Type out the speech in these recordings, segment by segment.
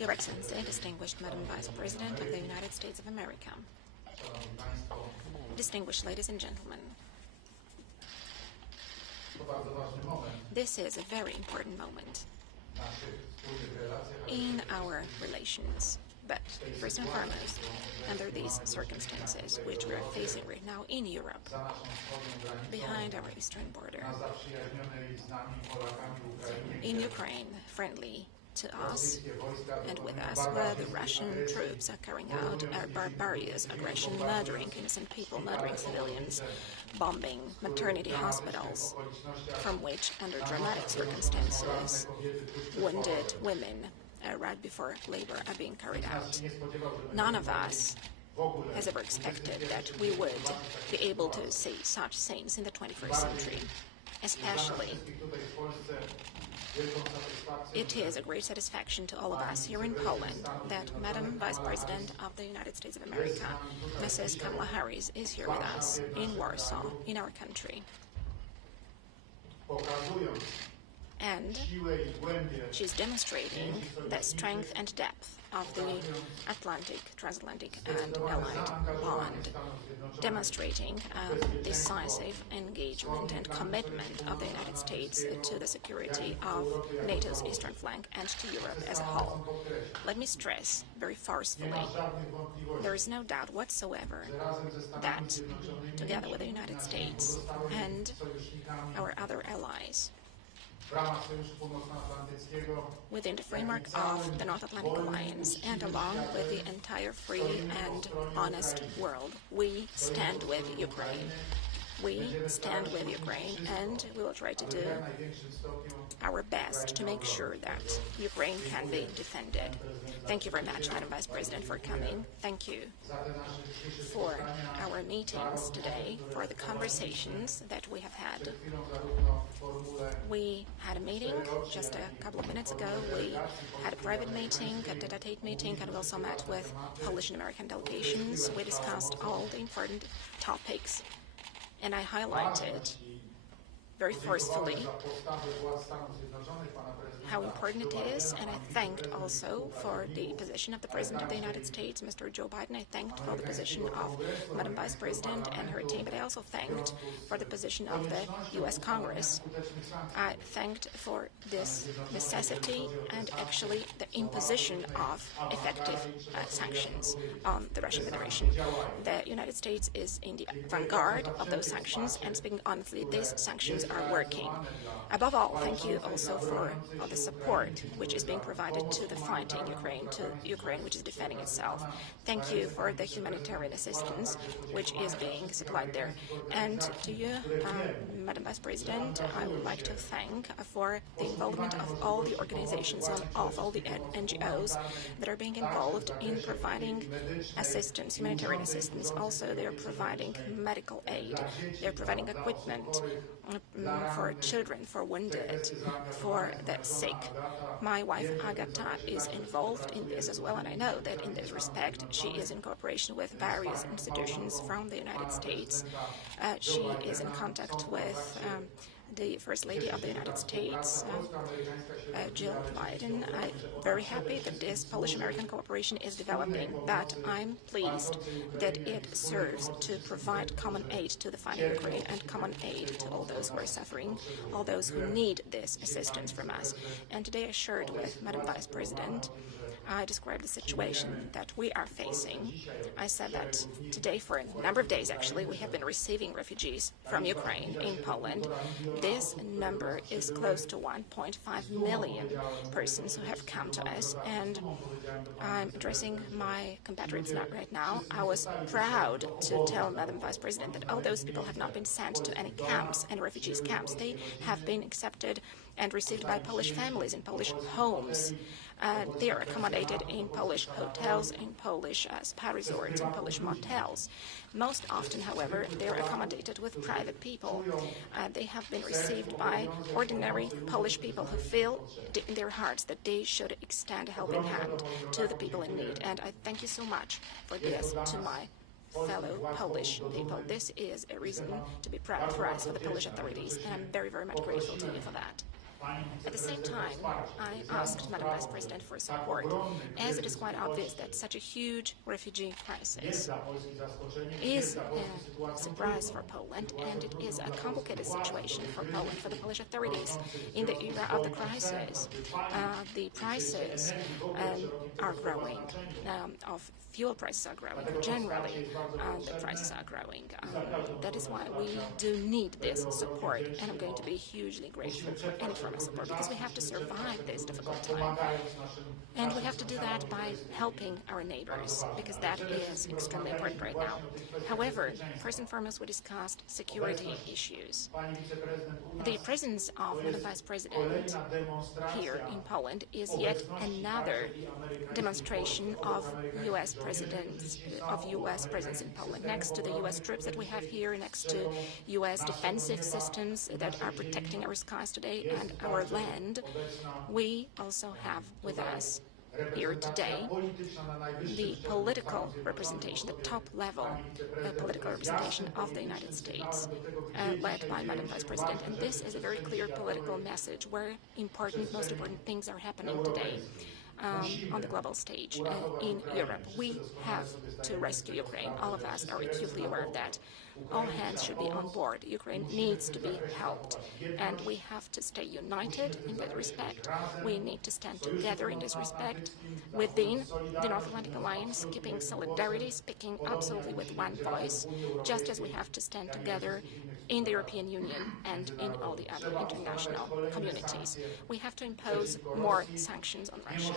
Your Excellency, distinguished Madam Vice President of the United States of America, distinguished ladies and gentlemen, this is a very important moment in our relations. But first and foremost, under these circumstances which we are facing right now in Europe, behind our eastern border, in Ukraine, friendly to us and with us, where the Russian troops are carrying out a barbarous aggression, murdering innocent people, murdering civilians, bombing maternity hospitals, from which, under dramatic circumstances, wounded women right before labor are being carried out. None of us has ever expected that we would be able to see such scenes in the 21st century, especially. It is a great satisfaction to all of us here in Poland that Madam Vice President of the United States of America, Mrs. Kamala Harris, is here with us in Warsaw, in our country. And she's demonstrating the strength and depth of the transatlantic and allied bond, demonstrating decisive engagement and commitment of the United States to the security of NATO's eastern flank and to Europe as a whole. Let me stress very forcefully, there is no doubt whatsoever that, together with the United States and our other allies, within the framework of the North Atlantic Alliance and along with the entire free and honest world, we stand with Ukraine. We stand with Ukraine, and we will try to do our best to make sure that Ukraine can be defended. Thank you very much, Madam Vice President, for coming. Thank you for our meetings today, for the conversations that we have had. We had a meeting just a couple of minutes ago. We had a private meeting, a tete-a-tete meeting, and we also met with Polish and American delegations. We discussed all the important topics, and I highlighted very forcefully how important it is, and I thanked also for the position of the President of the United States, Mr. Joe Biden. I thanked for the position of Madam Vice President and her team, but I also thanked for the position of the U.S. Congress. I thanked for this necessity and actually the imposition of effective sanctions on the Russian Federation. The United States is in the vanguard of those sanctions, and speaking honestly, these sanctions are working. Above all, thank you also for all the support which is being provided to the fight in Ukraine, to Ukraine which is defending itself. Thank you for the humanitarian assistance which is being supplied there. And to you, Madam Vice President, I would like to thank for the involvement of all the organizations, of all the NGOs that are being involved in providing assistance, humanitarian assistance. Also, they are providing medical aid, they are providing equipment for children, for wounded, for the sick. My wife, Agata, is involved in this as well, and I know that in this respect she is in cooperation with various institutions from the United States. She is in contact with the First Lady of the United States, Jill Biden. I'm very happy that this Polish-American cooperation is developing, but I'm pleased that it serves to provide common aid to the fight in Ukraine and common aid to all those who are suffering, all those who need this assistance from us. And today I shared with Madam Vice President, I described the situation that we are facing. I said that today, for a number of days actually, we have been receiving refugees from Ukraine in Poland. This number is close to 1.5 million persons who have come to us, and I'm addressing my compatriots right now. I was proud to tell Madam Vice President that all those people have not been sent to any camps, any refugees camps. They have been accepted and received by Polish families in Polish homes. They are accommodated in Polish hotels, in Polish spa resorts, in Polish motels. Most often, however, they are accommodated with private people. They have been received by ordinary Polish people who feel in their hearts that they should extend a helping hand to the people in need. And I thank you so much for this to my fellow Polish people. This is a reason to be proud for us, for the Polish authorities, and I'm very, very much grateful to you for that. At the same time, I asked Madam Vice President for support, as it is quite obvious that such a huge refugee crisis is a surprise for Poland, and it is a complicated situation for Poland, for the Polish authorities. In the era of the crisis, the prices are growing, of fuel prices are growing, generally the prices are growing. That is why we do need this support, and I'm going to be hugely grateful for any form of support, because we have to survive this difficult time. And we have to do that by helping our neighbors, because that is extremely important right now. However, first and foremost, we discussed security issues. The presence of the Vice President here in Poland is yet another demonstration of U.S. presence in Poland. Next to the U.S. troops that we have here, next to U.S. defensive systems that are protecting our skies today and our land, we also have with us here today the political representation, the top-level political representation of the United States, led by Madam Vice President. And this is a very clear political message where most important things are happening today. On the global stage in Europe. We have to rescue Ukraine. All of us are acutely aware of that. All hands should be on board. Ukraine needs to be helped, and we have to stay united in that respect. We need to stand together in this respect within the North Atlantic Alliance, keeping solidarity, speaking absolutely with one voice, just as we have to stand together in the European Union and in all the other international communities. We have to impose more sanctions on Russia.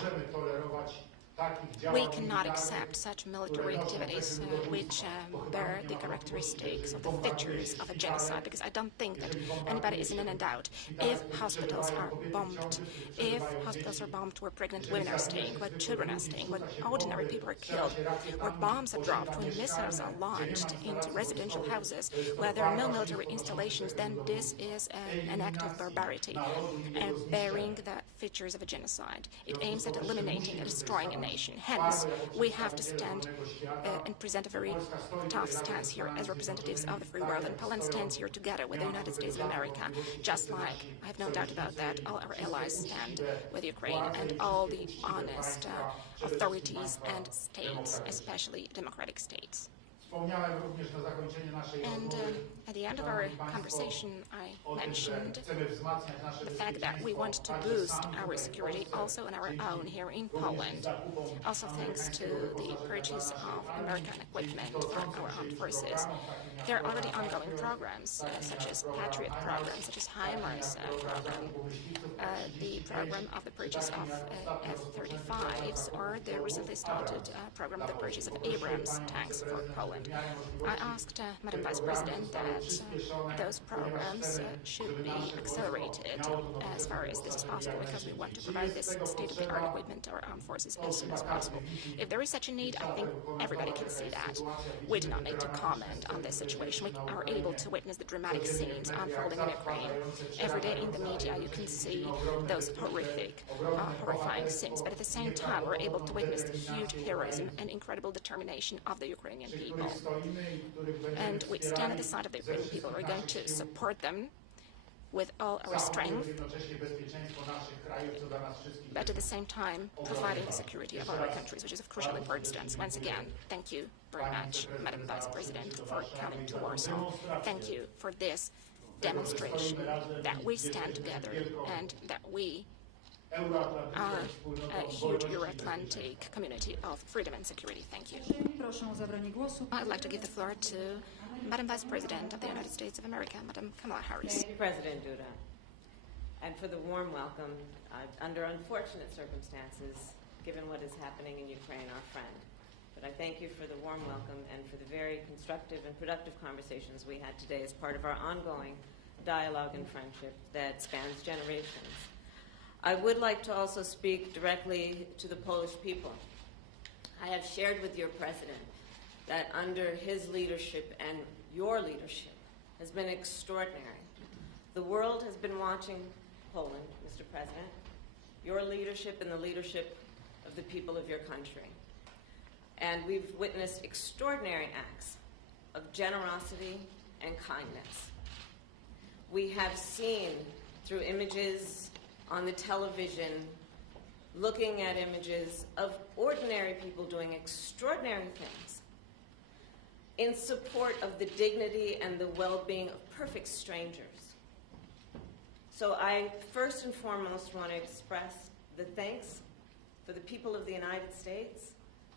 We cannot accept such military activities which bear the characteristics or the features of a genocide, because I don't think that anybody is in any doubt. If hospitals are bombed where pregnant women are staying, where children are staying, where ordinary people are killed, where bombs are dropped, when missiles are launched into residential houses, where there are no military installations, then this is an act of barbarity, bearing the features of a genocide. It aims at eliminating and destroying a nation. Hence, we have to stand and present a very tough stance here as representatives of the free world. And Poland stands here together with the United States of America, just like, I have no doubt about that, all our allies stand with Ukraine and all the honest authorities and states, especially democratic states. And at the end of our conversation, I mentioned the fact that we want to boost our security also on our own here in Poland, also thanks to the purchase of American equipment for our armed forces. There are already ongoing programs, such as Patriot programs, such as HIMARS program, the program of the purchase of F-35s, or the recently started program of the purchase of Abrams tanks for Poland. I asked Madam Vice President that those programs should be accelerated as far as this is possible, because we want to provide this state-of-the-art equipment to our armed forces as soon as possible. If there is such a need, I think everybody can see that. We do not need to comment on this situation. We are able to witness the dramatic scenes unfolding in Ukraine. Every day in the media you can see those horrifying scenes, but at the same time we're able to witness the huge heroism and incredible determination of the Ukrainian people. And we stand at the side of the Ukrainian people. We're going to support them with all our strength, but at the same time providing the security of our countries, which is of crucial importance. Once again, thank you very much, Madam Vice President, for coming to Warsaw. Thank you for this demonstration that we stand together and that we are a huge Euro-Atlantic community of freedom and security. Thank you. I'd like to give the floor to Madam Vice President of the United States of America, Madam Kamala Harris. Thank you, President Duda, and for the warm welcome under unfortunate circumstances, given what is happening in Ukraine, our friend. But I thank you for the warm welcome and for the very constructive and productive conversations we had today as part of our ongoing dialogue and friendship that spans generations. I would like to also speak directly to the Polish people. I have shared with your president that under his leadership and your leadership has been extraordinary. The world has been watching Poland, Mr. President, your leadership and the leadership of the people of your country. And we've witnessed extraordinary acts of generosity and kindness. We have seen through images on the television, looking at images of ordinary people doing extraordinary things in support of the dignity and the well-being of perfect strangers. So I first and foremost want to express the thanks for the people of the United States,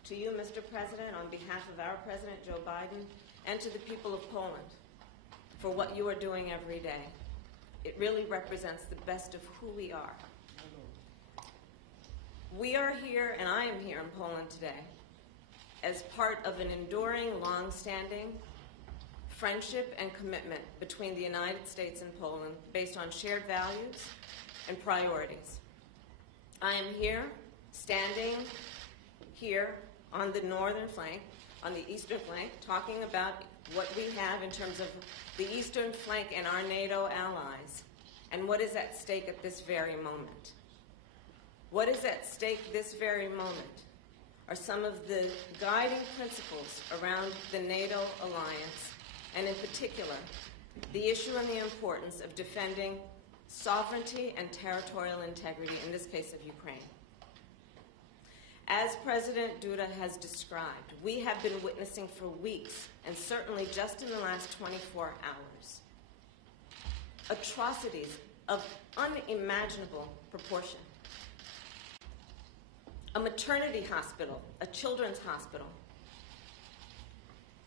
to you, Mr. President, on behalf of our President, Joe Biden, and to the people of Poland for what you are doing every day. It really represents the best of who we are. We are here, and I am here in Poland today, as part of an enduring, long-standing friendship and commitment between the United States and Poland based on shared values and priorities. I am here, standing here on the northern flank, on the eastern flank, talking about what we have in terms of the eastern flank and our NATO allies, and what is at stake at this very moment. What is at stake this very moment are some of the guiding principles around the NATO alliance, and in particular, the issue and the importance of defending sovereignty and territorial integrity, in this case of Ukraine. As President Duda has described, we have been witnessing for weeks, and certainly just in the last 24 hours, atrocities of unimaginable proportion. A maternity hospital, a children's hospital,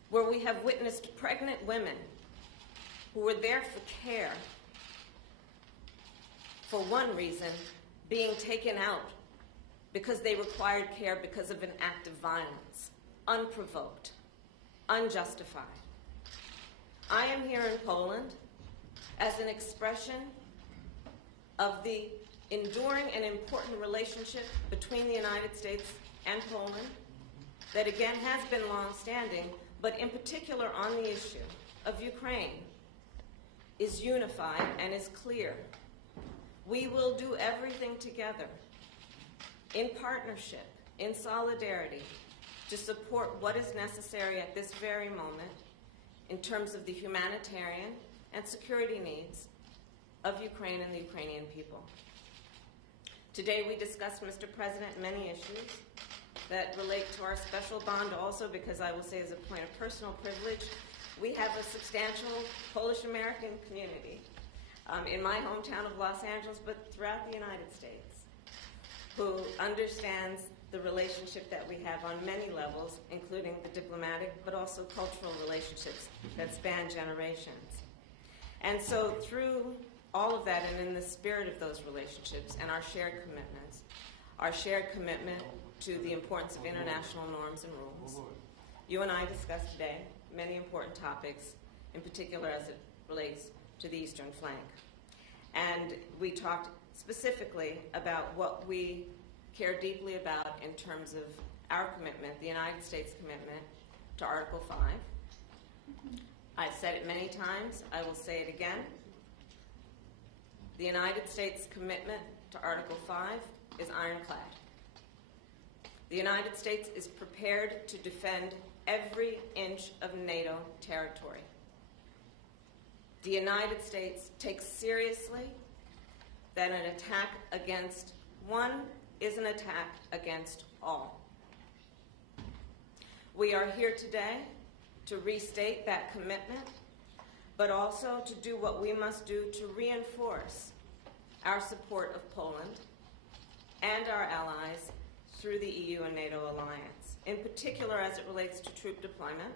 where we have witnessed pregnant women who were there for care, for one reason, being taken out because they required care because of an act of violence, unprovoked, unjustified. I am here in Poland as an expression of the enduring and important relationship between the United States and Poland that again has been long-standing, but in particular on the issue of Ukraine is unified and is clear. We will do everything together in partnership, in solidarity, to support what is necessary at this very moment in terms of the humanitarian and security needs of Ukraine and the Ukrainian people. Today we discussed, Mr. President, many issues that relate to our special bond also, because I will say as a point of personal privilege, we have a substantial Polish-American community in my hometown of Los Angeles, but throughout the United States, who understands the relationship that we have on many levels, including the diplomatic, but also cultural relationships that span generations. And so through all of that, and in the spirit of those relationships and our shared commitments, our shared commitment to the importance of international norms and rules, you and I discussed today many important topics, in particular as it relates to the eastern flank. And we talked specifically about what we care deeply about in terms of our commitment, the United States commitment to Article 5. I've said it many times, I will say it again. The United States commitment to Article 5 is ironclad. The United States is prepared to defend every inch of NATO territory. The United States takes seriously that an attack against one is an attack against all. We are here today to restate that commitment, but also to do what we must do to reinforce our support of Poland and our allies through the EU and NATO alliance, in particular as it relates to troop deployment.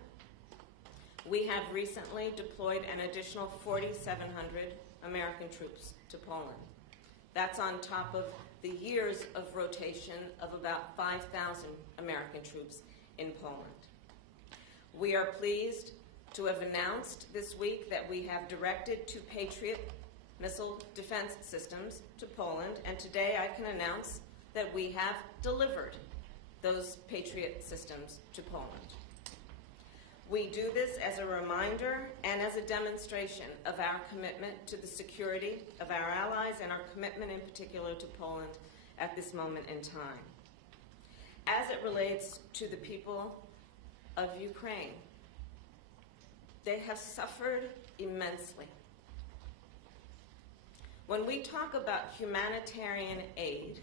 We have recently deployed an additional 4,700 American troops to Poland. That's on top of the years of rotation of about 5,000 American troops in Poland. We are pleased to have announced this week that we have directed 2 Patriot missile defense systems to Poland, and today I can announce that we have delivered those Patriot systems to Poland. We do this as a reminder and as a demonstration of our commitment to the security of our allies and our commitment in particular to Poland at this moment in time. As it relates to the people of Ukraine, they have suffered immensely. When we talk about humanitarian aid,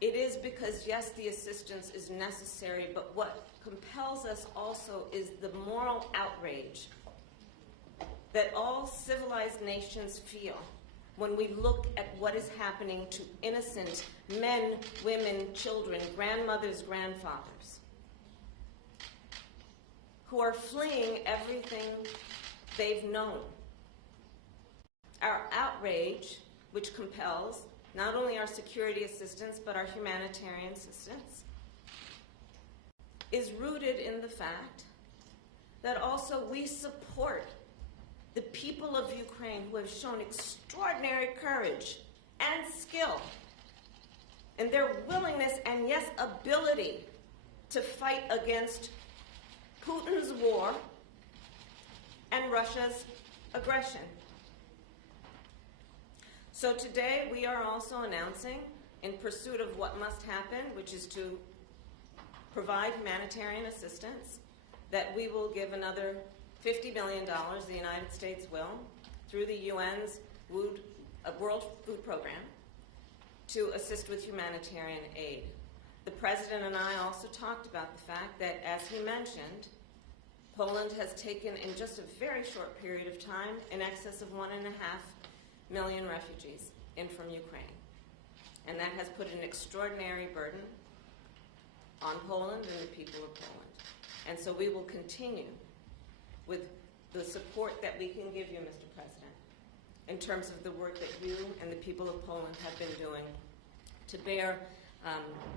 it is because, yes, the assistance is necessary, but what compels us also is the moral outrage that all civilized nations feel when we look at what is happening to innocent men, women, children, grandmothers, grandfathers, who are fleeing everything they've known. Our outrage, which compels not only our security assistance, but our humanitarian assistance, is rooted in the fact that also we support the people of Ukraine who have shown extraordinary courage and skill in their willingness and, yes, ability to fight against Putin's war and Russia's aggression. So today we are also announcing, in pursuit of what must happen, which is to provide humanitarian assistance, that we will give another $50 million, the United States will, through the UN's World Food Program, to assist with humanitarian aid. The President and I also talked about the fact that, as he mentioned, Poland has taken, in just a very short period of time, in excess of 1.5 million refugees in from Ukraine. And that has put an extraordinary burden on Poland and the people of Poland. And so we will continue with the support that we can give you, Mr. President, in terms of the work that you and the people of Poland have been doing to bear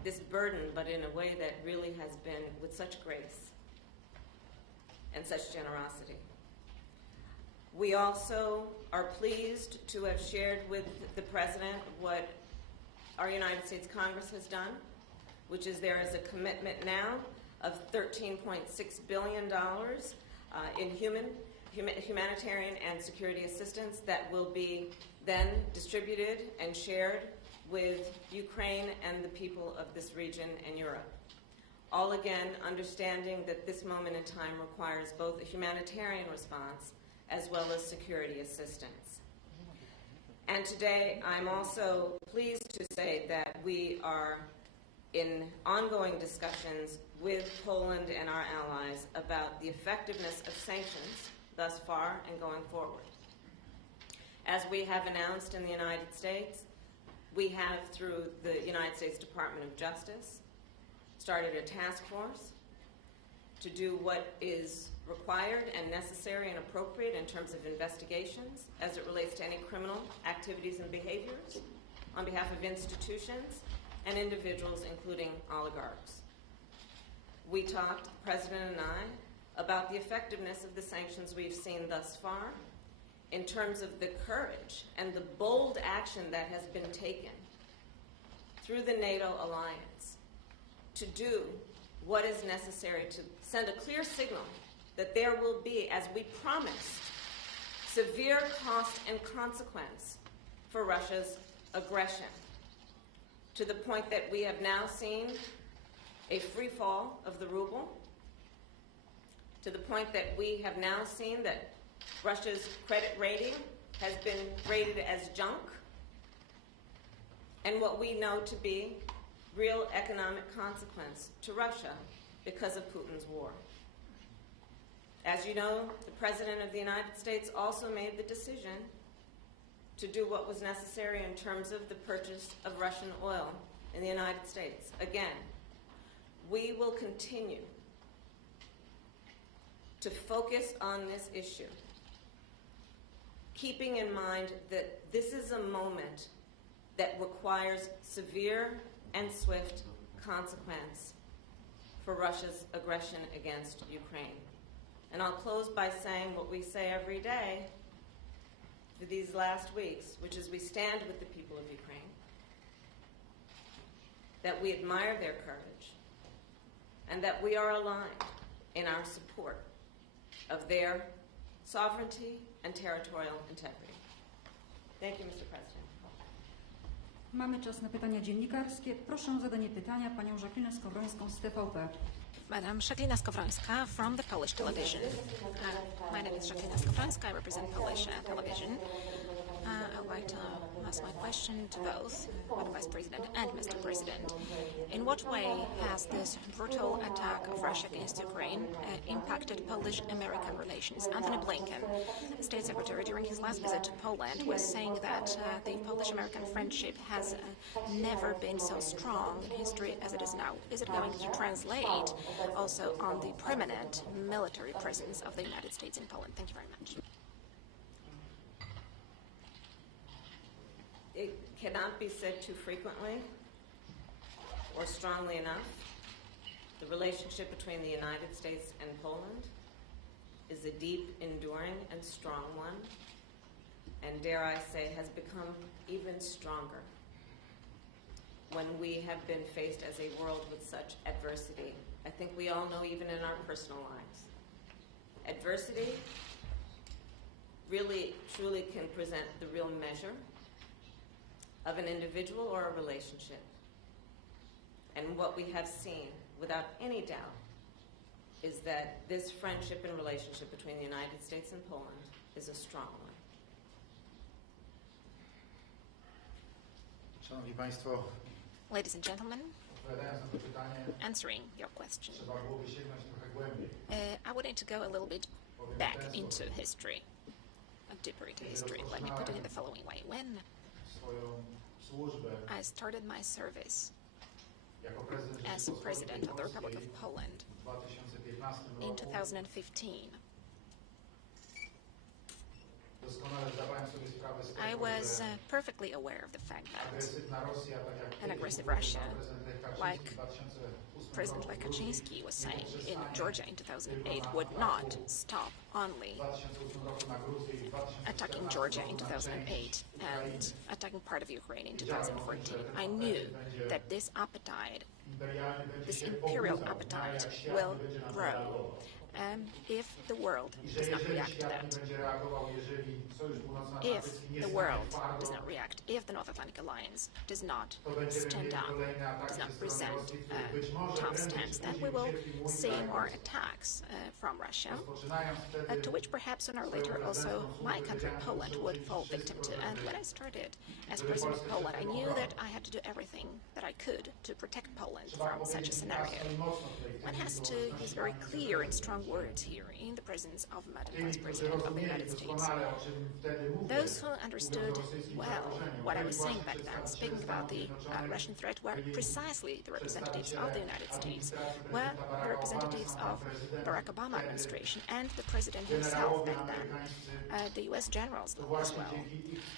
this burden, but in a way that really has been with such grace and such generosity. We also are pleased to have shared with the President what our United States Congress has done, which is there is a commitment now of $13.6 billion in humanitarian and security assistance that will be then distributed and shared with Ukraine and the people of this region and Europe. All again understanding that this moment in time requires both a humanitarian response as well as security assistance. And today I'm also pleased to say that we are in ongoing discussions with Poland and our allies about the effectiveness of sanctions thus far and going forward. As we have announced in the United States, we have, through the United States Department of Justice, started a task force to do what is required and necessary and appropriate in terms of investigations as it relates to any criminal activities and behaviors on behalf of institutions and individuals, including oligarchs. We talked, the President and I, about the effectiveness of the sanctions we've seen thus far in terms of the courage and the bold action that has been taken through the NATO alliance to do what is necessary to send a clear signal that there will be, as we promised, severe cost and consequence for Russia's aggression, to the point that we have now seen a free fall of the ruble, to the point that we have now seen that Russia's credit rating has been rated as junk, and what we know to be real economic consequence to Russia because of Putin's war. As you know, the President of the United States also made the decision to do what was necessary in terms of the purchase of Russian oil in the United States. Again, we will continue to focus on this issue, keeping in mind that this is a moment that requires severe and swift consequence for Russia's aggression against Ukraine. And I'll close by saying what we say every day for these last weeks, which is we stand with the people of Ukraine, that we admire their courage, and that we are aligned in our support of their sovereignty and territorial integrity. Thank you, Mr. President. Mamy czas na pytania dziennikarskie. Proszę o zadanie pytania panią Jacqueline Skowrońską z TVP. Madam Jacqueline Skowrońska from the Polish television. My name is Jacqueline Skowrońska. I represent Polish television. I would like to ask my question to both Madam Vice President and Mr. President. In what way has this brutal attack of Russia against Ukraine impacted Polish-American relations? Anthony Blinken, State Secretary, during his last visit to Poland, was saying that the Polish-American friendship has never been so strong in history as it is now. Is it going to translate also on the permanent military presence of the United States in Poland? Thank you very much. It cannot be said too frequently or strongly enough. The relationship between the United States and Poland is a deep, enduring, and strong one, and dare I say, has become even stronger when we have been faced as a world with such adversity. I think we all know, even in our personal lives, adversity really, truly can present the real measure of an individual or a relationship. And what we have seen, without any doubt, is that this friendship and relationship between the United States and Poland is a strong one. Szanowni Państwo, Ladies and gentlemen, odpowiadając na to pytanie, answering your question, trzeba byłoby sięgnąć trochę głębiej. I would need to go a little bit back into history, deeper into history. Let me put it in the following way. When Swoją służbę I started my service jako prezydent as President of the Republic of Poland w 2015 in roku 2015, doskonale zdawałem sobie sprawę z I tego, was że perfectly aware of the fact that agresywna Rosja, tak jak an kiedyś aggressive mówił Russia, pan prezydent Lech Kaczyński like w 2008 President roku, Lech Kaczynski was nie saying in poprzestanie Georgia in 2008, tylko would na not ataku stop only w 2008 roku na Gruzję i w 2014 attacking Georgia in roku na 2008 część and Ukrainy. attacking part of Ukraine in 2014. I knew that this appetite, Imperialny będzie this się imperial pobudzał, appetite jak świat will będzie na to grow reagował. if the world I że does not jeżeli react to świat nie that. będzie reagował, jeżeli Sojusz Północnoatlantycki nie If the stanie world twardo, does not react, if the North Atlantic Alliance does not to będziemy stand mieli up, kolejne ataki does ze not strony present Rosji, których być a może tough prędzej stance, czy then później we will ucierpi mój see kraj. more attacks from Russia, Rozpoczynając wtedy to which perhaps sooner or later also my country, Poland, would fall victim to. And when I started as President of Poland, I knew that I had to do everything that I could to protect Poland from such a scenario. One has to use very clear and strong words here in the presence of Madam Vice President of the United States. Those who understood well what I was saying back then, speaking about the Russian threat, were precisely the representatives of the United States, were the representatives of Barack Obama administration and the President himself back then, the US generals as well.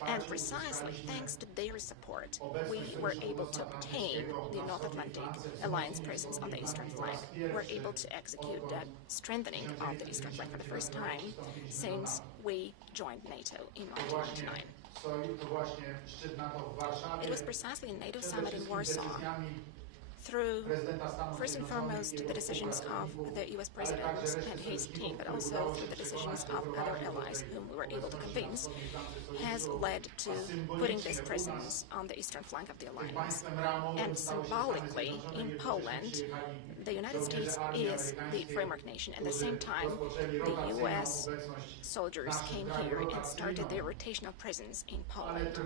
And precisely thanks to their support, we were able to obtain the North Atlantic Alliance presence on the eastern flank. We were able to execute that strengthening of the eastern flank for the first time since we joined NATO in 1999. It was precisely a NATO summit in Warsaw, through, first and foremost, the decisions of the US President and his team, but also through the decisions of other allies whom we were able to convince, has led to putting this presence on the eastern flank of the alliance. And symbolically, in Poland, the United States is the framework nation. At the same time, the US soldiers came here and started their rotational presence in Poland.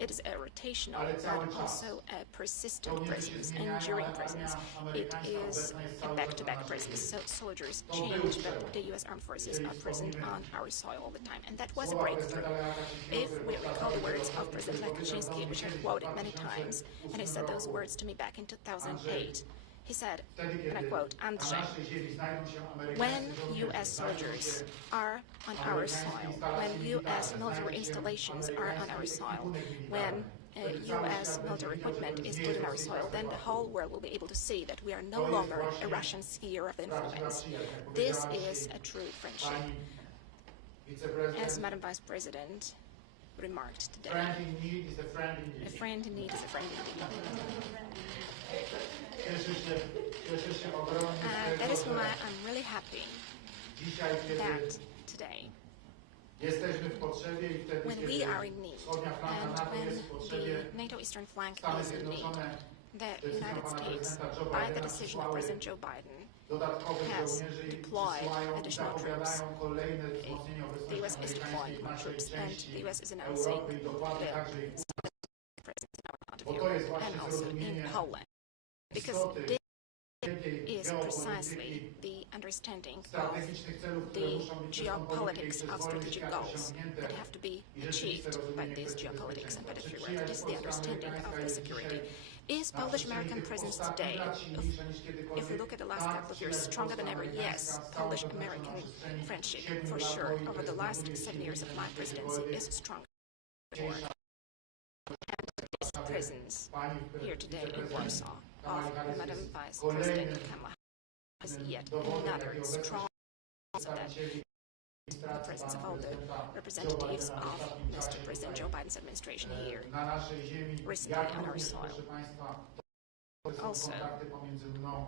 It is a rotational, but also a persistent presence, enduring presence. It is a back-to-back presence, so soldiers change, but the US Armed Forces are present on our soil all the time, and that was a breakthrough. If we recall the words of President Lech Kaczynski, which I've quoted many times, and he said those words to me back in 2008, he said, and I quote, "Andrzej, when U.S. soldiers are on our soil, when U.S. military installations are on our soil, when U.S. military equipment is put in our soil, then the whole world will be able to see that we are no longer a Russian sphere of influence. This is a true friendship." As Madam Vice President remarked today, a friend in need is a friend indeed. That is why I'm really happy that today, when we are in need and when the NATO eastern flank is in need, the United States, by the decision of President Joe Biden, has deployed additional troops. The U.S. is deploying more troops, and the U.S. is announcing the presence in our part of Europe and also in Poland. Because this is precisely the understanding of the geopolitics of strategic goals that have to be achieved by this geopolitics and by the three words. This is the understanding of the security. Is Polish-American presence today, if we look at the last couple of years, stronger than ever? Yes. Polish-American friendship, for sure, over the last 7 years of my presidency is stronger than before. And this presence here today in Warsaw of Madam Vice-President Kamala Harris is yet another strong of that. The presence of all the representatives of Mr. President Joe Biden's administration here recently on our soil. Also,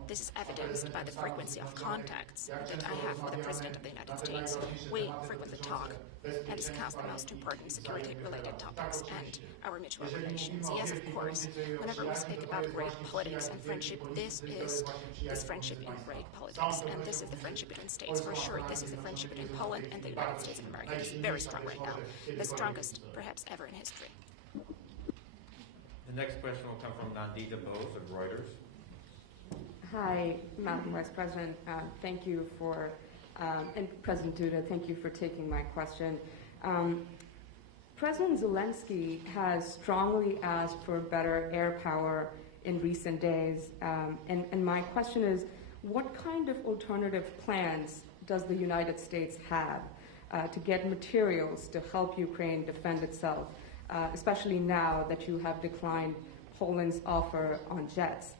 this is evidenced by the frequency of contacts that I have with the President of the United States. We frequently talk and discuss the most important security-related topics and our mutual relations. Yes, of course, whenever we speak about great politics and friendship, this is this friendship in great politics, and this is the friendship between states. For sure, this is the friendship between Poland and the United States of America. It is very strong right now, the strongest perhaps ever in history. The next question will come from Nandita Bose of Reuters. Hi, Madam Vice President. Thank you for, and President Duda, thank you for taking my question. President Zelensky has strongly asked for better air power in recent days. And my question is, what kind of alternative plans does the United States have to get materials to help Ukraine defend itself? Especially now that you have declined Poland's offer on jets.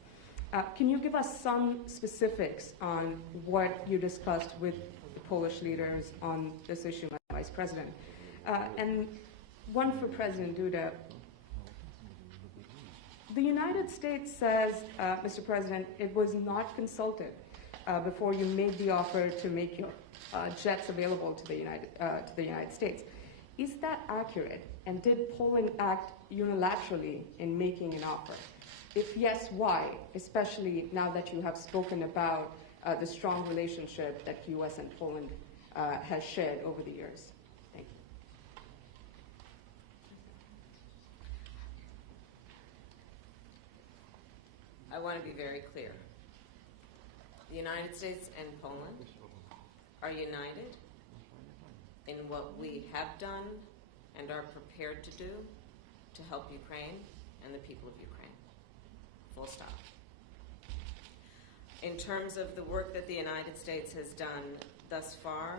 Can you give us some specifics on what you discussed with the Polish leaders on this issue, Madam Vice President? And one for President Duda. The United States says, Mr. President, it was not consulted before you made the offer to make your jets available to the United States. Is that accurate? And did Poland act unilaterally in making an offer? If yes, why? Especially now that you have spoken about the strong relationship that U.S. and Poland has shared over the years. Thank you. I want to be very clear. The United States and Poland are united in what we have done and are prepared to do to help Ukraine and the people of Ukraine. Full stop. In terms of the work that the United States has done thus far,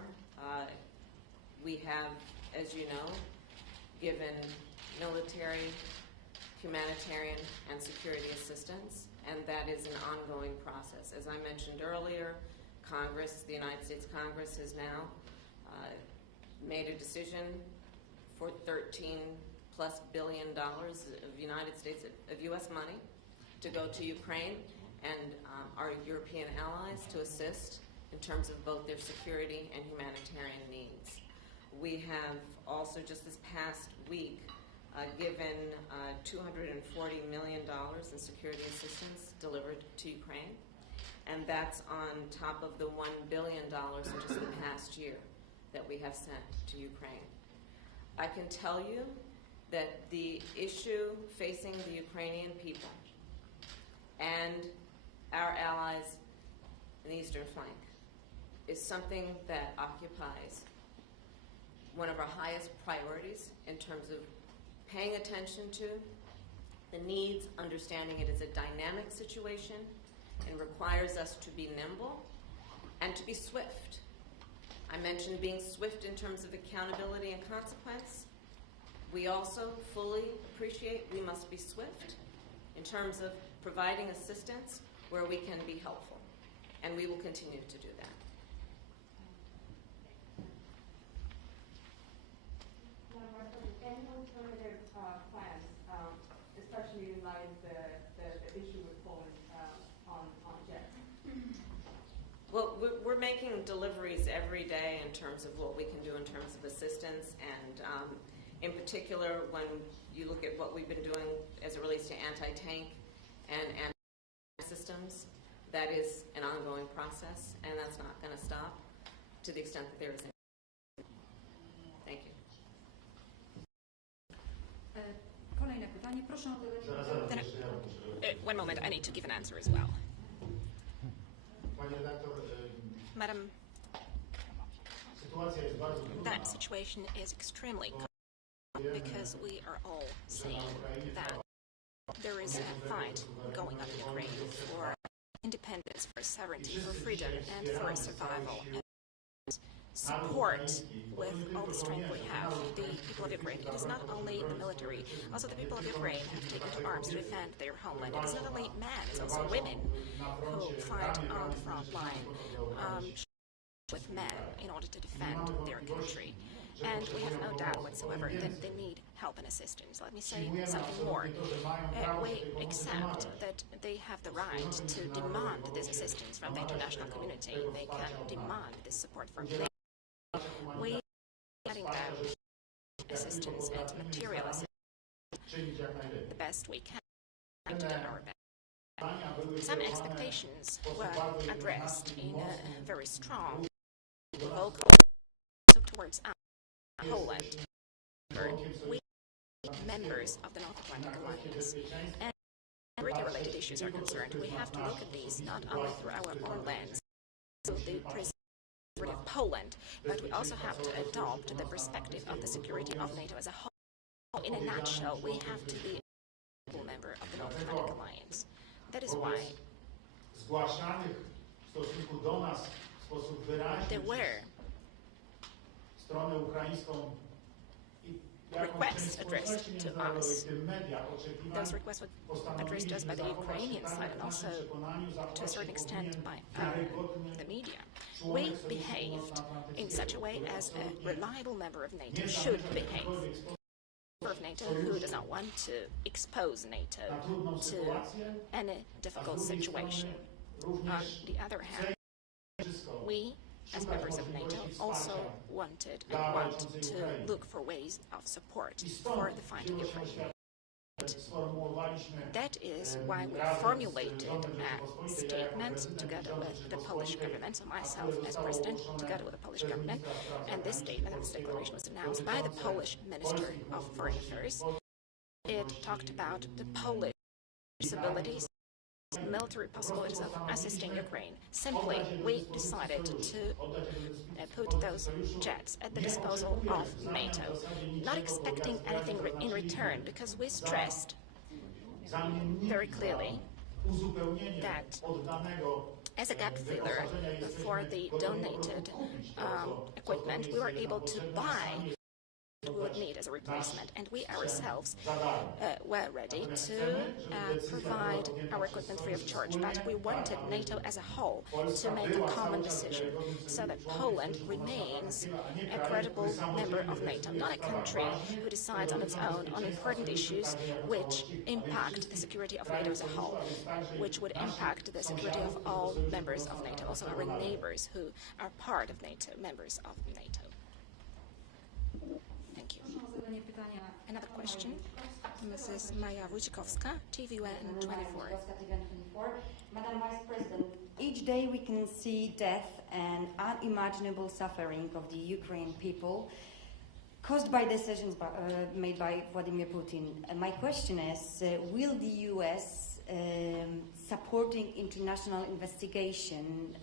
we have, as you know, given military, humanitarian, and security assistance, and that is an ongoing process. As I mentioned earlier, Congress, the United States Congress, has now made a decision for $13+ billion of U.S. money to go to Ukraine and our European allies to assist in terms of both their security and humanitarian needs. We have also just this past week given $240 million in security assistance delivered to Ukraine, and that's on top of the $1 billion in just the past year that we have sent to Ukraine. I can tell you that the issue facing the Ukrainian people and our allies in the eastern flank is something that occupies one of our highest priorities in terms of paying attention to the needs, understanding it is a dynamic situation and requires us to be nimble and to be swift. I mentioned being swift in terms of accountability and consequence. We also fully appreciate we must be swift in terms of providing assistance where we can be helpful, and we will continue to do that. Any alternative plans, especially in light of the issue with Poland on jets? Well, we're making deliveries every day in terms of what we can do in terms of assistance, and in particular, when you look at what we've been doing as it relates to anti-tank and systems. That is an ongoing process, and that's not going to stop to the extent that there is. Thank you. Kolejne pytanie. Proszę o tyle. One moment, I need to give an answer as well. Madam, that situation is extremely complicated because we are all seeing that there is a fight going on in Ukraine for independence, for sovereignty, for freedom, and for survival. And support with all the strength we have the people of Ukraine. It is not only the military, also the people of Ukraine have taken to arms to defend their homeland. It is not only men, it's also women who fight on the front line with men in order to defend their country. And we have no doubt whatsoever that they need help and assistance. Let me say something more. We accept that they have the right to demand this assistance from the international community. They can demand this support from them. We are getting them assistance and material assistance the best we can to do our best. Some expectations were addressed in a very strong vocal towards us. Poland, we members of the North Atlantic Alliance, and security-related issues are concerned, we have to look at these not only through our own lens, so the president of Poland, but we also have to adopt the perspective of the security of NATO as a whole. In a nutshell, we have to be a member of the North Atlantic Alliance. That is why there were requests addressed to us. Those requests were addressed to us by the Ukrainian side and also to a certain extent by the media. We behaved in such a way as a reliable member of NATO should behave. A member of NATO who does not want to expose NATO to any difficult situation. On the other hand, we as members of NATO also wanted and want to look for ways of support for the fight in Ukraine. That is why we formulated a statement together with the Polish government, so myself as president together with the Polish government, and this statement, this declaration was announced by the Polish Minister of Foreign Affairs. It talked about the Polish possibilities, military possibilities of assisting Ukraine. Simply, we decided to put those jets at the disposal of NATO, not expecting anything in return, because we stressed very clearly that as a gap filler for the donated equipment, we were able to buy we would need as a replacement, and we ourselves were ready to provide our equipment free of charge, but we wanted NATO as a whole to make a common decision so that Poland remains a credible member of NATO, not a country who decides on its own on important issues which impact the security of NATO as a whole, which would impact the security of all members of NATO, also our neighbors who are part of NATO, members of NATO. Thank you. Another question, Mrs. Maja Wójcikowska, TVN 24. Madam Vice President, each day we can see death and unimaginable suffering of the Ukrainian people caused by decisions made by Vladimir Putin. My question is, will the U.S. Supporting international investigation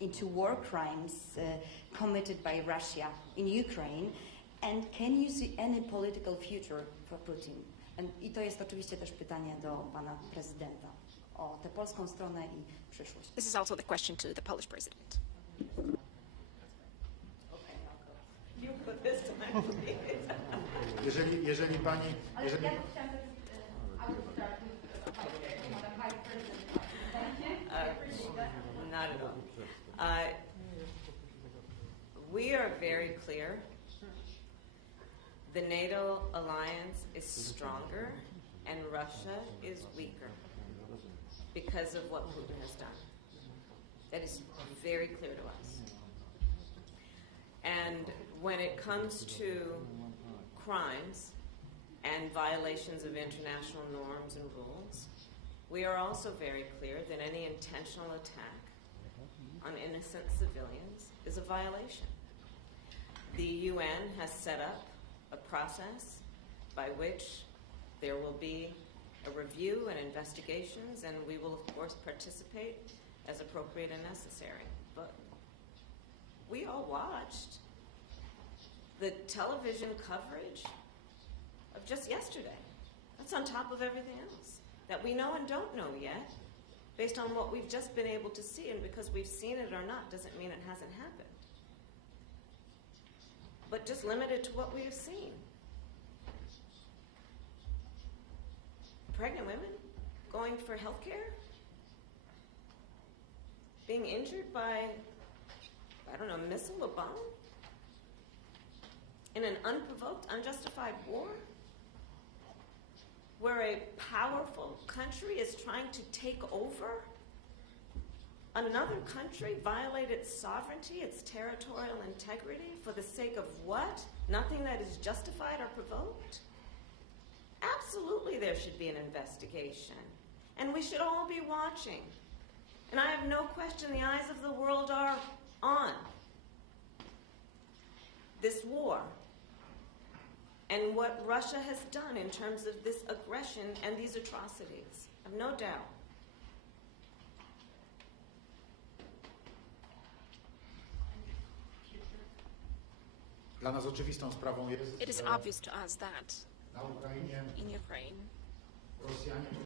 into war crimes committed by Russia in Ukraine, and can you see any political future for Putin? I to jest oczywiście też pytanie do pana prezydenta o tę polską stronę i przyszłość. This is also the question to the Polish president. Jeżeli pani... Not at all. We are very clear. The NATO alliance is stronger and Russia is weaker because of what Putin has done. That is very clear to us. And when it comes to crimes and violations of international norms and rules, We are also very clear that any intentional attack on innocent civilians is a violation. The UN has set up a process by which there will be a review and investigations, and we will, of course, participate as appropriate and necessary. But we all watched the television coverage of just yesterday. That's on top of everything else that we know and don't know yet, based on what we've just been able to see. And because we've seen it or not doesn't mean it hasn't happened. But just limited to what we have seen. Pregnant women going for health care, being injured by, I don't know, a missile, a bomb, in an unprovoked, unjustified war, where a powerful country is trying to take over another country, violate its sovereignty, its territorial integrity, for the sake of what? Nothing that is justified or provoked? Absolutely there should be an investigation. And we should all be watching. And I have no question the eyes of the world are on this war and what Russia has done in terms of this aggression and these atrocities. I have no doubt. Dla nas oczywistą sprawą jest, It is obvious to us that na Ukrainie in Ukraine, Rosjanie,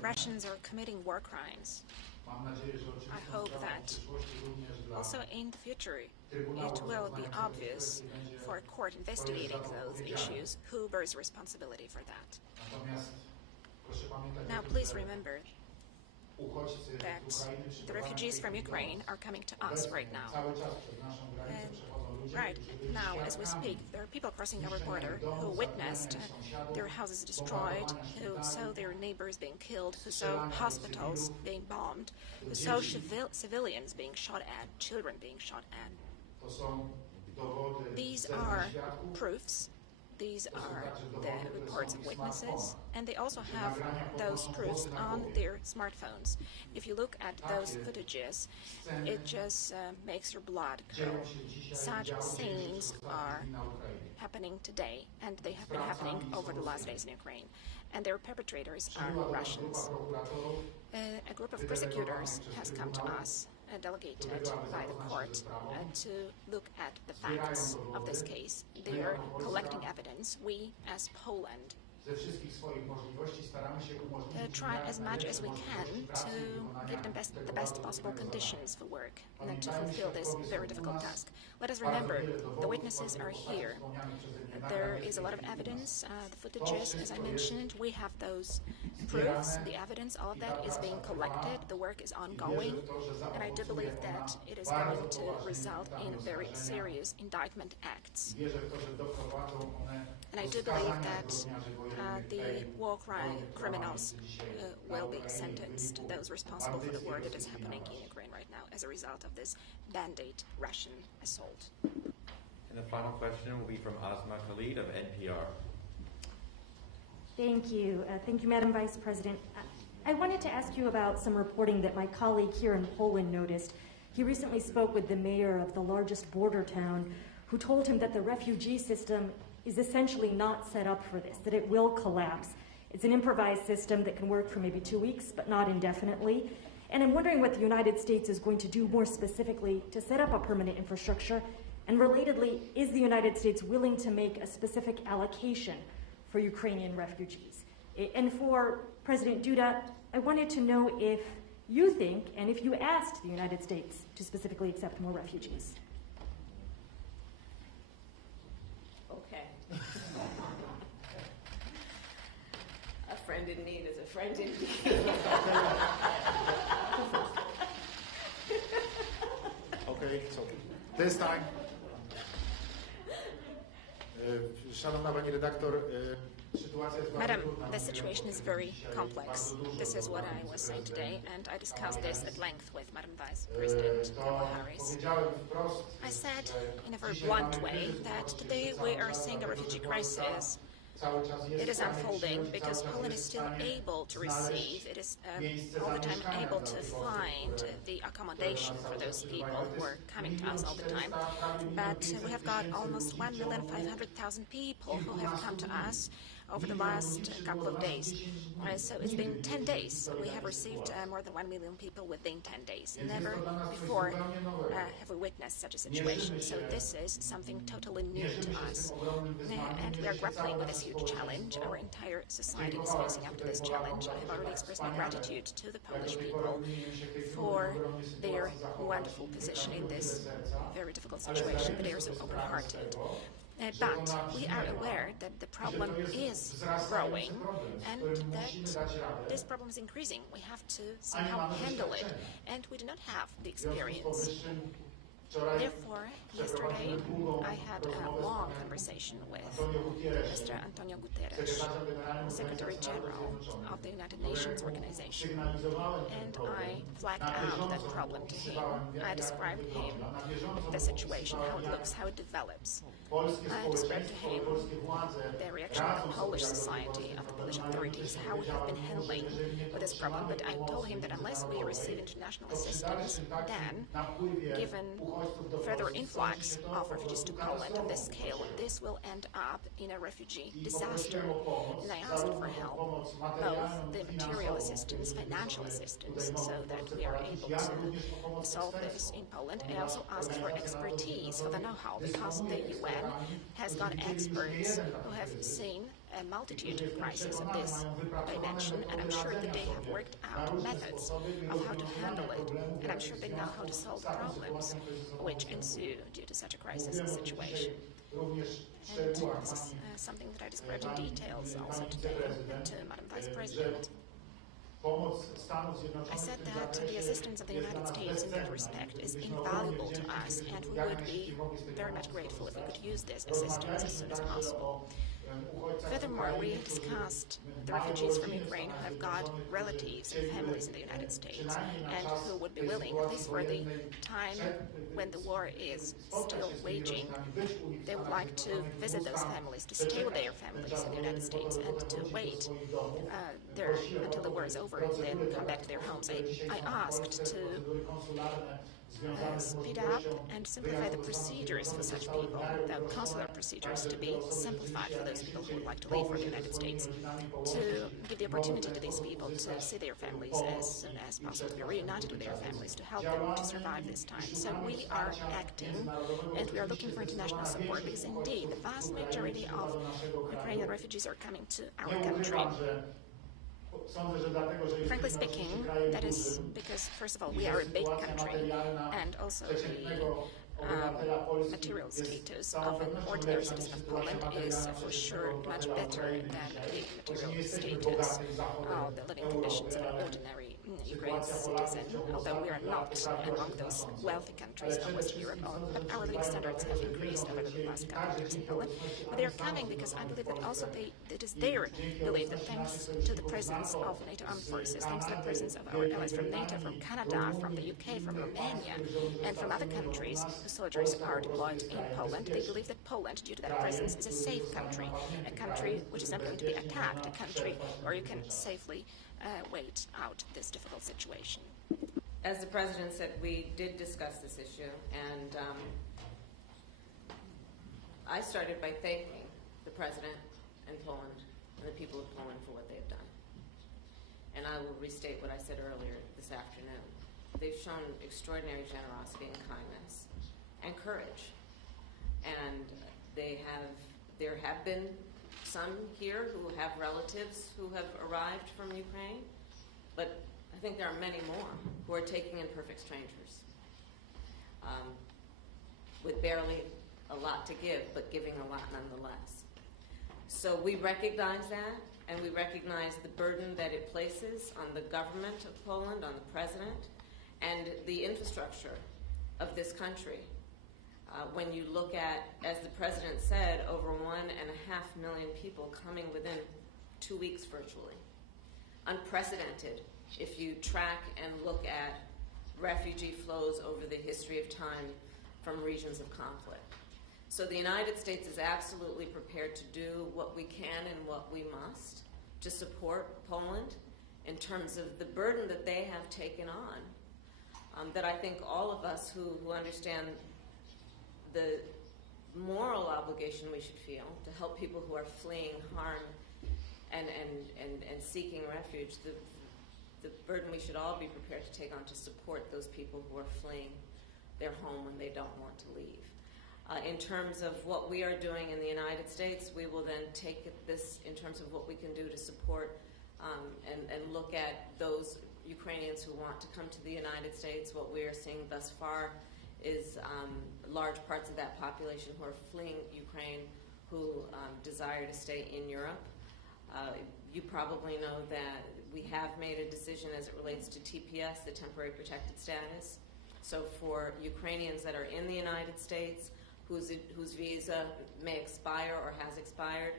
Russians are committing war crimes. mam nadzieję, że I oczywistą hope sprawą that w przyszłości również dla also in the future, Trybunału it will be Rozpoznania obvious Przestępstw będzie for a court investigating those issues who bears responsibility for that. Natomiast proszę pamiętać, Now, o tym, please że remember uchodźcy that z Ukrainy the przybywają refugees w tej from chwili do Ukraine nas. are coming to us right now. Cały czas przez naszą granicę przechodzą ludzie, Right którzy byli now, as we świadkami speak, there are people crossing our border who witnessed their houses destroyed, who saw their neighbors being killed, who saw hospitals being bombed, who saw civilians being shot at, children being shot at. To są dowody These zeznań are świadków. proofs. These are the reports of witnesses, and they also have those proofs on their smartphones. If you look at those footages, it just makes your blood curl. Such scenes are happening today, and they have been happening over the last days in Ukraine. And their perpetrators are Russians. A group of prosecutors has come to us, delegated by the court, to look at the facts of this case. They are collecting evidence. We, as Poland, Ze wszystkich swoich możliwości staramy się umożliwić try as much as we can to give them the best possible conditions for work and to fulfill this very difficult task. Let us remember, the witnesses are here. There is a lot of evidence, the footages, as I mentioned. We have those proofs, the evidence, all of that is being collected. The work is ongoing, and I do believe that it is going to result in very serious indictment acts. And I do believe that the war criminals will be sentenced, those responsible for the war that is happening in Ukraine right now as a result of this Band-Aid Russian assault. And the final question will be from Asma Khalid of NPR. Thank you. Thank you, Madam Vice President. I wanted to ask you about some reporting that my colleague here in Poland noticed. He recently spoke with the mayor of the largest border town, who told him that the refugee system is essentially not set up for this, that it will collapse. It's an improvised system that can work for maybe 2 weeks, but not indefinitely. And I'm wondering what the United States is going to do more specifically to set up a permanent infrastructure. And relatedly, is the United States willing to make a specific allocation for Ukrainian refugees? And for President Duda, I wanted to know if you think, and if you asked the United States to specifically accept more refugees. Okay. A friend in need is a friend in need. Okay, so this time. Szanowna Pani Redaktor, sytuacja jest bardzo Madam, trudna. the situation is very complex. This is what I was saying today, and I discussed this at length with Madam Vice-President Kamala Harris. I said in a very blunt way that today we are seeing a refugee crisis It is unfolding because Poland is still able to receive, it is all the time able to find the accommodation for those people who are coming to us all the time. But we have got almost 1,500,000 people who have come to us over the last couple of days. So it's been 10 days. We have received more than 1 million people within 10 days. Never before have we witnessed such a situation. So this is something totally new to us. And we are grappling with this huge challenge. Our entire society is facing up to this challenge. I have already expressed my gratitude to the Polish people for their wonderful position in this very difficult situation, but they are so open-hearted. But we are aware that the problem is growing and that this problem is increasing. We have to somehow handle it, and we do not have the experience. Therefore, yesterday I had a long conversation with Mr. Antonio Guterres, Secretary General of the United Nations Organization, and I flagged out that problem to him. I described him the situation, how it looks, how it develops. I described to him the reaction of the Polish society, of the Polish authorities, how we have been handling with this problem. But I told him that unless we receive international assistance, then, given further influx of refugees to Poland on this scale, this will end up in a refugee disaster. And I asked for help, both the material assistance, financial assistance, so that we are able to solve this in Poland. I also asked for expertise, for the know-how, because the UN has got experts who have seen a multitude of crises of this dimension, and I'm sure that they have worked out methods of how to handle it, and I'm sure they know how to solve the problems which ensue due to such a crisis situation. And this is something that I described in details also today to Madam Vice President. I said that the assistance of the United States in that respect is invaluable to us, and we would be very much grateful if we could use this assistance as soon as possible. Furthermore, we discussed the refugees from Ukraine who have got relatives and families in the United States and who would be willing, at least for the time when the war is still waging, they would like to visit those families, to stay with their families in the United States and to wait until the war is over and then come back to their homes. I asked to speed up and simplify the procedures for such people, the consular procedures to be simplified for those people who would like to leave for the United States, to give the opportunity to these people to see their families as soon as possible, to be reunited with their families, to help them to survive this time. So we are acting and we are looking for international support because indeed the vast majority of Ukrainian refugees are coming to our country. Frankly speaking, that is because, first of all, we are a big country, and also the material status of an ordinary citizen of Poland is for sure much better than the material status of the living conditions of an ordinary Ukrainian citizen, although we are not among those wealthy countries of Western Europe, but our living standards have increased over the last couple of years in Poland. But they are coming because I believe that also it is their belief that thanks to the presence of NATO armed forces, thanks to the presence of our allies from NATO, from Canada, from the UK, from Romania, and from other countries whose soldiers are deployed in Poland, they believe that Poland, due to that presence, is a safe country, a country which is not going to be attacked, a country where you can safely wait out this difficult situation. As the President said, we did discuss this issue, and I started by thanking the President and Poland and the people of Poland for what they've done. And I will restate what I said earlier this afternoon. They've shown extraordinary generosity and kindness and courage. And there have been some here who have relatives who have arrived from Ukraine, but I think there are many more who are taking in perfect strangers with barely a lot to give, but giving a lot nonetheless. So we recognize that, and we recognize the burden that it places on the government of Poland, on the President, and the infrastructure of this country. When you look at, as the President said, over 1.5 million people coming within 2 weeks virtually. Unprecedented if you track and look at refugee flows over the history of time from regions of conflict. So the United States is absolutely prepared to do what we can and what we must to support Poland in terms of the burden that they have taken on, that I think all of us who understand the moral obligation we should feel to help people who are fleeing harm and seeking refuge, the burden we should all be prepared to take on to support those people who are fleeing their home when they don't want to leave. In terms of what we are doing in the United States, we will then take this in terms of what we can do to support and look at those Ukrainians who want to come to the United States. What we are seeing thus far is large parts of that population who are fleeing Ukraine who desire to stay in Europe. You probably know that we have made a decision as it relates to TPS, the temporary protected status. So for Ukrainians that are in the United States whose visa may expire or has expired,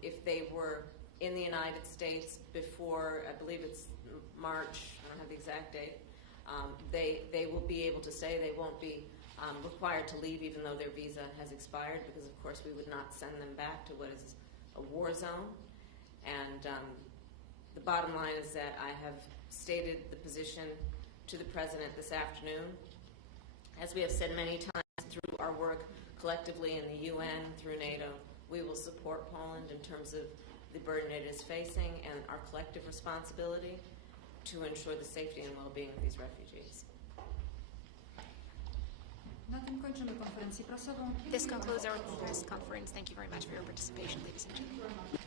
if they were in the United States before, I believe it's March, I don't have the exact date, they will be able to stay. They won't be required to leave even though their visa has expired, because of course we would not send them back to what is a war zone. And the bottom line is that I have stated the position to the President this afternoon. As we have said many times through our work collectively in the UN, through NATO, we will support Poland in terms of the burden it is facing and our collective responsibility to ensure the safety and well-being of these refugees. Na tym kończymy konferencję prasową. This concludes our press conference. Thank you very much for your participation, ladies and gentlemen.